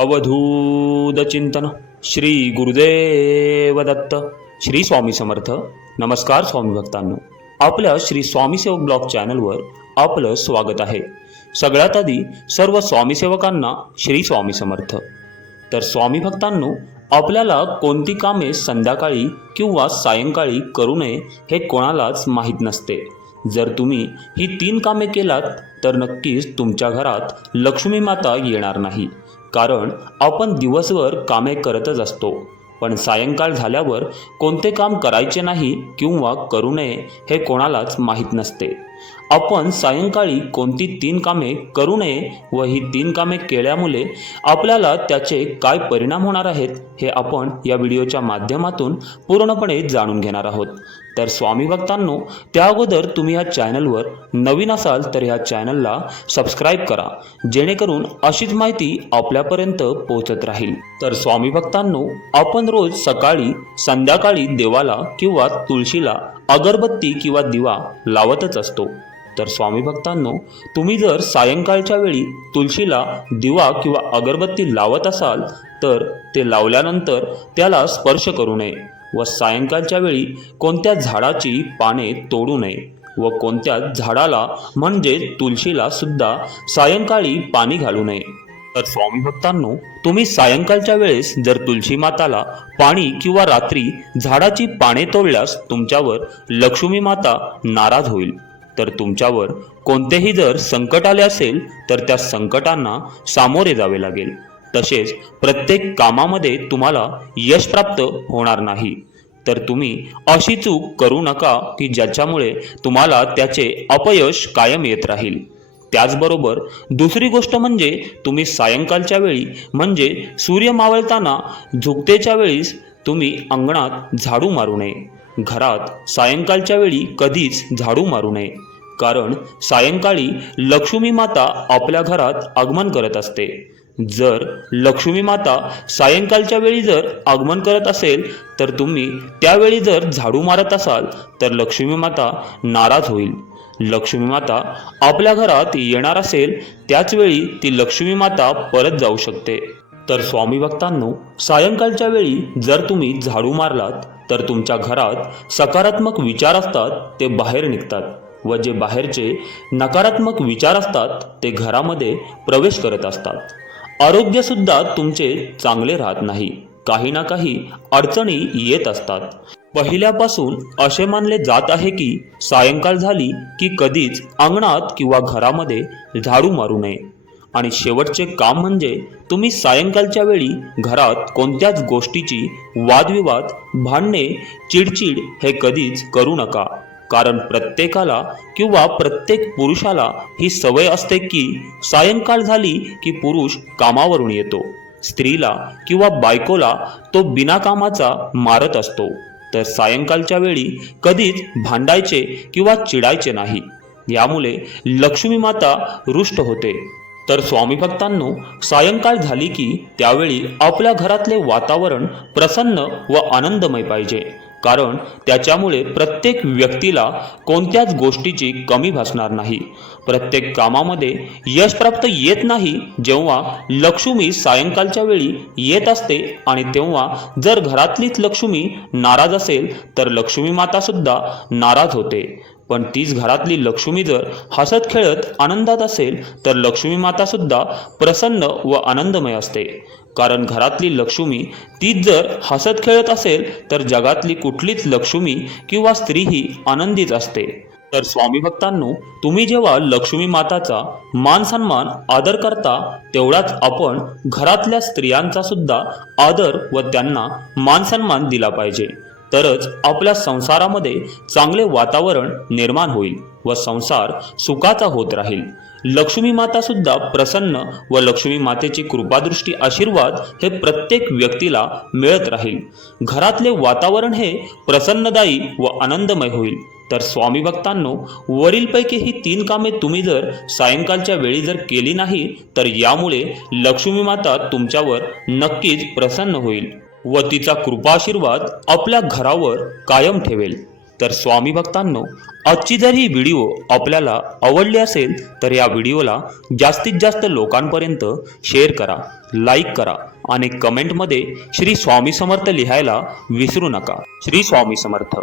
अवधूद चिंतन श्री गुरुदेव दत्त श्री स्वामी समर्थ. नमस्कार स्वामी भक्तांनो. आपल्या श्री स्वामीसेवक ब्लॉग चॅनलवर आपलं स्वागत आहे. सगळ्यात आधी सर्व स्वामीसेवकांना श्री स्वामी समर्थ. तर स्वामी भक्तांनो आपल्याला कोणती कामे संध्याकाळी किंवा सायंकाळी करू नये हे कोणालाच माहीत नसते. जर तुम्ही ही तीन कामे केलात तर नक्कीच तुमच्या घरात लक्ष्मी माता येणार नाही. कारण आपण दिवसभर कामे करतच असतो. पण सायंकाळ झाल्यावर कोणते काम करायचे नाही किंवा करू नये हे कोणालाच माहीत नसते. आपण सायंकाळी कोणती तीन कामे करू नये व ही तीन कामे केल्यामुळे आपल्याला त्याचे काय परिणाम होणार आहेत हे आपण या व्हिडिओच्या माध्यमातून पूर्णपणे जाणून घेणार आहोत. तर स्वामी भक्तांनो त्या अगोदर तुम्ही ह्या चॅनलवर नवीन असाल तर ह्या चॅनलला सबस्क्राईब करा जेणेकरून अशीच माहिती आपल्यापर्यंत पोहोचत राहील. तर स्वामी भक्तांनो आपण रोज सकाळी संध्याकाळी देवाला किंवा तुळशीला अगरबत्ती किंवा दिवा लावतच असतो. तर स्वामी भक्तांनो तुम्ही जर सायंकाळच्या वेळी तुळशीला दिवा किंवा अगरबत्ती लावत असाल तर ते लावल्यानंतर त्याला स्पर्श करू नये. व सायंकाळच्या वेळी कोणत्या झाडाची पाने तोडू नये व कोणत्या झाडाला म्हणजे तुळशीला सुद्धा सायंकाळी पाणी घालू नये. तर स्वामी भक्तांनो तुम्ही सायंकाळच्या वेळेस जर तुळशी माताला पाणी किंवा रात्री झाडाची पाने तोडल्यास तुमच्यावर लक्ष्मी माता नाराज होईल. तर तुमच्यावर कोणतेही जर संकट आले असेल तर त्या संकटांना सामोरे जावे लागेल. तसेच प्रत्येक कामामध्ये तुम्हाला यश प्राप्त होणार नाही. तर तुम्ही अशी चूक करू नका की ज्याच्यामुळे तुम्हाला त्याचे अपयश कायम येत राहील. त्याचबरोबर दुसरी गोष्ट म्हणजे तुम्ही सायंकाळच्या वेळी म्हणजे सूर्य मावळताना झुकतेच्या वेळीस तुम्ही अंगणात झाडू मारू नये. घरात सायंकाळच्या वेळी कधीच झाडू मारू नये. कारण सायंकाळी लक्ष्मी माता आपल्या घरात आगमन करत असते. जर लक्ष्मी माता सायंकाळच्या वेळी जर आगमन करत असेल तर तुम्ही त्यावेळी जर झाडू मारत असाल तर लक्ष्मी माता नाराज होईल. लक्ष्मी माता आपल्या घरात येणार असेल त्याचवेळी ती लक्ष्मी माता परत जाऊ शकते. तर स्वामी भक्तांनो सायंकाळच्या वेळी जर तुम्ही झाडू मारलात तर तुमच्या घरात सकारात्मक विचार असतात ते बाहेर निघतात व जे बाहेरचे नकारात्मक विचार असतात ते घरामध्ये प्रवेश करत असतात. आरोग्यसुद्धा तुमचे चांगले राहत नाही. काही ना काही अडचणी येत असतात. पहिल्यापासून असे मानले जात आहे की सायंकाळ झाली की कधीच अंगणात किंवा घरामध्ये झाडू मारू नये. आणि शेवटचे काम म्हणजे तुम्ही सायंकाळच्या वेळी घरात कोणत्याच गोष्टीची वादविवाद भांडणे चिडचिड हे कधीच करू नका. कारण प्रत्येकाला किंवा प्रत्येक पुरुषाला ही सवय असते की सायंकाळ झाली की पुरुष कामावरून येतो. स्त्रीला किंवा बायकोला तो बिनाकामाचा मारत असतो. तर सायंकाळच्या वेळी कधीच भांडायचे किंवा चिडायचे नाही. यामुळे लक्ष्मी माता रुष्ट होते. तर स्वामी भक्तांनो सायंकाळ झाली की त्यावेळी आपल्या घरातले वातावरण प्रसन्न व आनंदमय पाहिजे. कारण त्याच्यामुळे प्रत्येक व्यक्तीला कोणत्याच गोष्टीची कमी भासणार नाही. प्रत्येक कामामध्ये यश प्राप्त येत नाही जेव्हा लक्ष्मी सायंकाळच्या वेळी येत असते आणि तेव्हा जर घरातलीच लक्ष्मी नाराज असेल तर लक्ष्मी मातासुद्धा नाराज होते. पण तीच घरातली लक्ष्मी जर हसत खेळत आनंदात असेल तर लक्ष्मी माता सुद्धा प्रसन्न व आनंदमय असते. कारण घरातली लक्ष्मी तीच जर हसत खेळत असेल तर जगातली कुठलीच लक्ष्मी किंवा स्त्री ही आनंदीच असते. तर स्वामी भक्तांनो तुम्ही जेव्हा लक्ष्मी माताचा मान सन्मान आदर करता तेवढाच आपण घरातल्या स्त्रियांचा सुद्धा आदर व त्यांना मान सन्मान दिला पाहिजे. तरच आपल्या संसारामध्ये चांगले वातावरण निर्माण होईल व संसार सुखाचा होत राहील. लक्ष्मी माता सुद्धा प्रसन्न व लक्ष्मी मातेची कृपादृष्टी आशीर्वाद हे प्रत्येक व्यक्तीला मिळत राहील. घरातले वातावरण हे प्रसन्नदायी व आनंदमय होईल. तर स्वामी भक्तांनो वरीलपैकी ही तीन कामे तुम्ही जर सायंकाळच्या वेळी जर केली नाही तर यामुळे लक्ष्मी माता तुमच्यावर नक्कीच प्रसन्न होईल. व तिचा कृपाशीर्वाद आपल्या घरावर कायम ठेवेल. तर स्वामी भक्तांनो आजची जर ही व्हिडिओ आपल्याला आवडली असेल तर या व्हिडिओला जास्तीत जास्त लोकांपर्यंत शेअर करा लाईक करा आणि कमेंटमध्ये श्री स्वामी समर्थ लिहायला विसरू नका. श्री स्वामी समर्थ.